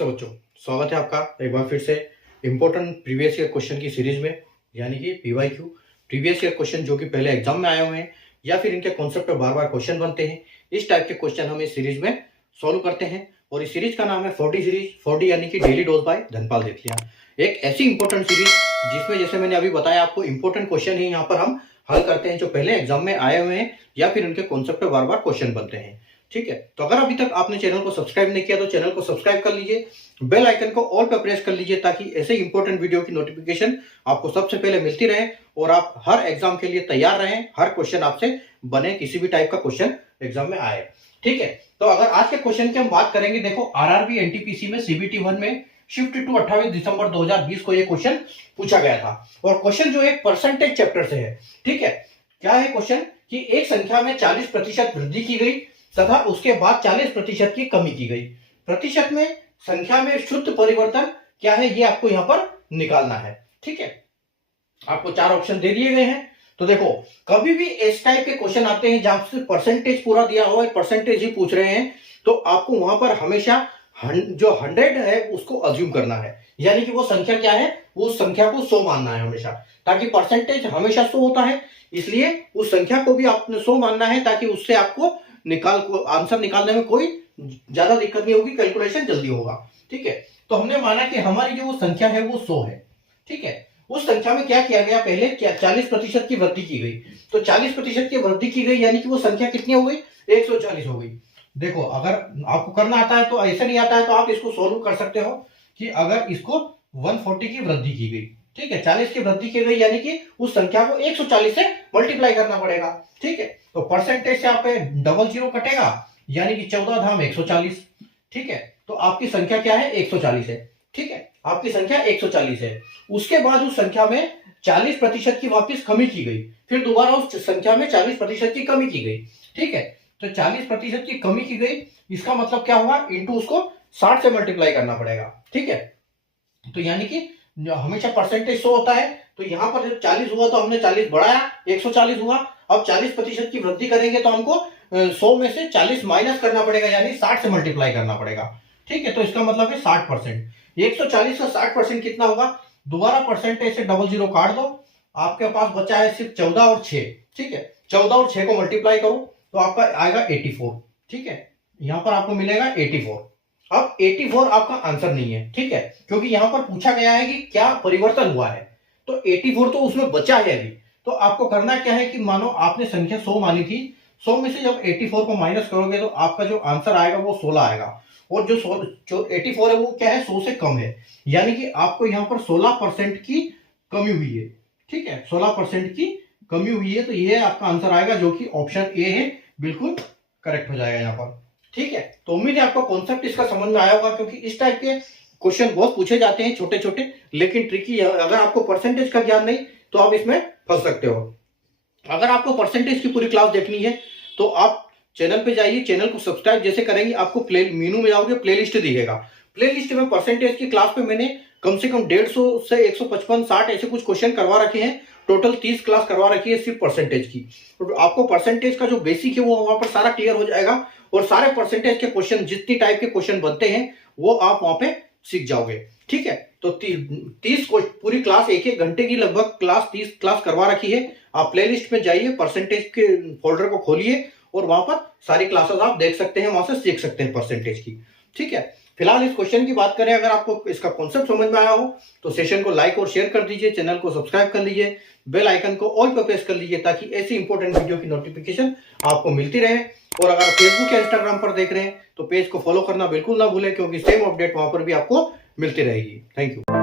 नमस्ते बच्चों, स्वागत है आपका एक बार फिर से इम्पोर्टेंट प्रीवियस ईयर क्वेश्चन की सीरीज में, यानी कि पीवाईक्यू। प्रीवियस ईयर क्वेश्चन जो कि पहले एग्जाम में आए हुए हैं या फिर इनके कॉन्सेप्ट पे बार बार क्वेश्चन बनते हैं, इस टाइप के क्वेश्चन हम इस सीरीज में सॉल्व करते हैं। और इस सीरीज का नाम है 40 सीरीज, 40 यानी कि डेली डोज बाय धनपाल देखलिया। एक ऐसी इंपॉर्टेंट सीरीज जिसमें जैसे मैंने अभी बताया आपको इंपॉर्टेंट क्वेश्चन ही यहाँ पर हम हल करते हैं जो पहले एग्जाम में आए हुए हैं या फिर उनके कॉन्सेप्ट पे बार बार क्वेश्चन बनते हैं। ठीक है, तो अगर अभी तक आपने चैनल को सब्सक्राइब नहीं किया तो चैनल को सब्सक्राइब कर लीजिए, बेल आइकन को ऑल पर प्रेस कर लीजिए ताकि ऐसे इंपॉर्टेंट वीडियो की नोटिफिकेशन आपको सबसे पहले मिलती रहे और आप हर एग्जाम के लिए तैयार रहें, हर क्वेश्चन आपसे बने, किसी भी टाइप का क्वेश्चन एग्जाम में आए। ठीक है, तो अगर आज के क्वेश्चन की हम बात करेंगे, देखो आरआरबी एनटीपीसी में सीबीटी 1 में शिफ्ट टू 28 दिसंबर 2020 को यह क्वेश्चन पूछा गया था और क्वेश्चन जो एक परसेंटेज चैप्टर से है। ठीक है, क्या है क्वेश्चन कि एक संख्या में 40% वृद्धि की गई तथा उसके बाद 40% की कमी की गई। प्रतिशत में संख्या में शुद्ध परिवर्तन क्या है ये आपको यहां पर निकालना है। ठीक है, आपको 4 ऑप्शन दे दिए गए हैं। तो देखो, कभी भी इस टाइप के क्वेश्चन आते हैं जहां से परसेंटेज पूरा दिया हुआ है, परसेंटेज ही पूछ रहे हैं, तो आपको वहां पर हमेशा जो 100 है उसको अज्यूम करना है, यानी कि वो संख्या क्या है, वो संख्या को 100 मानना है हमेशा, ताकि परसेंटेज हमेशा 100 होता है, इसलिए उस संख्या को भी आपने 100 मानना है ताकि उससे आपको आंसर निकालने में कोई ज्यादा दिक्कत नहीं होगी, कैलकुलेशन जल्दी होगा। ठीक है, तो हमने माना कि हमारी जो संख्या है वो 100 है। ठीक है, उस संख्या में क्या किया गया, पहले 40% की वृद्धि की गई, तो 40% की वृद्धि की गई यानी कि वो संख्या कितनी हो गई, 140 हो गई। देखो, अगर आपको करना आता है तो ऐसे नहीं आता है तो आप इसको सोल्व कर सकते हो कि अगर इसको 140 की वृद्धि की गई, ठीक है, 40 की वृद्धि की गई यानी कि उस संख्या को 140 से मल्टीप्लाई करना पड़ेगा। ठीक है, तो परसेंटेज से आप डबल जीरो कटेगा यानी कि 14 धाम 140। ठीक है, तो आपकी संख्या क्या है, 140 है। ठीक है, आपकी संख्या 140 है। उसके बाद उस संख्या में 40% की वापस कमी की गई, फिर दोबारा उस संख्या में 40% की कमी की गई। ठीक है, तो 40% की कमी की गई, इसका मतलब क्या हुआ, इंटू उसको 60 से मल्टीप्लाई करना पड़ेगा। ठीक है, तो यानी कि हमेशा परसेंटेज 100 होता है, तो यहां पर जब 40 हुआ तो हमने 40 बढ़ाया, 140 हुआ। अब 40% की वृद्धि करेंगे तो हमको 100 में से 40 माइनस करना पड़ेगा, यानी 60 से मल्टीप्लाई करना पड़ेगा। ठीक है, तो इसका मतलब है 60%। 140 का 60% कितना होगा, दोबारा परसेंटेज से डबल जीरो काट दो, आपके पास बचा है सिर्फ 14 और 6। ठीक है, 14 और 6 को मल्टीप्लाई करो तो आपका आएगा 84। ठीक है, यहां पर आपको मिलेगा 84। अब 84 आपका आंसर नहीं है, ठीक है, क्योंकि यहां पर पूछा गया है कि क्या परिवर्तन हुआ है, तो 84 तो उसमें बचा है अभी। तो आपको करना क्या है कि मानो आपने संख्या 100 मानी थी, 100 में से जब 84 को माइनस करोगे तो आपका जो आंसर आएगा वो 16 आएगा, और जो 84 है वो क्या है, 100 से कम है, यानी कि आपको यहाँ पर 16% की कमी हुई है। ठीक है, 16% की कमी हुई है, तो ये आपका आंसर आएगा जो कि ऑप्शन ए है, बिल्कुल करेक्ट हो जाएगा यहाँ पर। ठीक है, तो उम्मीद है आपको कॉन्सेप्ट इसका समझ में आया होगा, क्योंकि इस टाइप के क्वेश्चन बहुत पूछे जाते हैं, छोटे छोटे लेकिन ट्रिकी। अगर आपको परसेंटेज का ज्ञान नहीं तो आप इसमें फंस सकते हो। अगर आपको परसेंटेज की पूरी क्लास देखनी है तो आप चैनल पे जाइए, चैनल को सब्सक्राइब जैसे करेंगे आपको मेनू में जाओगे, प्लेलिस्ट दिखेगा, प्लेलिस्ट में परसेंटेज की क्लास पे मैंने कम से कम 150 से 155 60 ऐसे कुछ क्वेश्चन करवा रखे हैं। टोटल 30 क्लास करवा रखी है सिर्फ परसेंटेज की, तो आपको परसेंटेज का जो बेसिक है वो वहां पर सारा क्लियर हो जाएगा, और सारे परसेंटेज के क्वेश्चन, जितनी टाइप के क्वेश्चन बनते हैं वो आप वहां पे सीख जाओगे। ठीक है, तो 30 पूरी क्लास, 1-1 घंटे की लगभग क्लास, 30 क्लास करवा रखी है। आप प्लेलिस्ट में जाइए, परसेंटेज के फोल्डर को खोलिए और वहां पर सारी क्लासेस आप देख सकते हैं, वहां से सीख सकते हैं परसेंटेज की। ठीक है, फिलहाल इस क्वेश्चन की बात करें, अगर आपको इसका कॉन्सेप्ट समझ में आया हो तो सेशन को लाइक और शेयर कर दीजिए, चैनल को सब्सक्राइब कर लीजिए, बेल आइकन को ऑल पर प्रेस कर लीजिए ताकि ऐसी इंपॉर्टेंट वीडियो की नोटिफिकेशन आपको मिलती रहे। और अगर फेसबुक या इंस्टाग्राम पर देख रहे हैं तो पेज को फॉलो करना बिल्कुल ना भूलें, क्योंकि सेम अपडेट वहां पर भी आपको मिलती रहेगी। Thank you.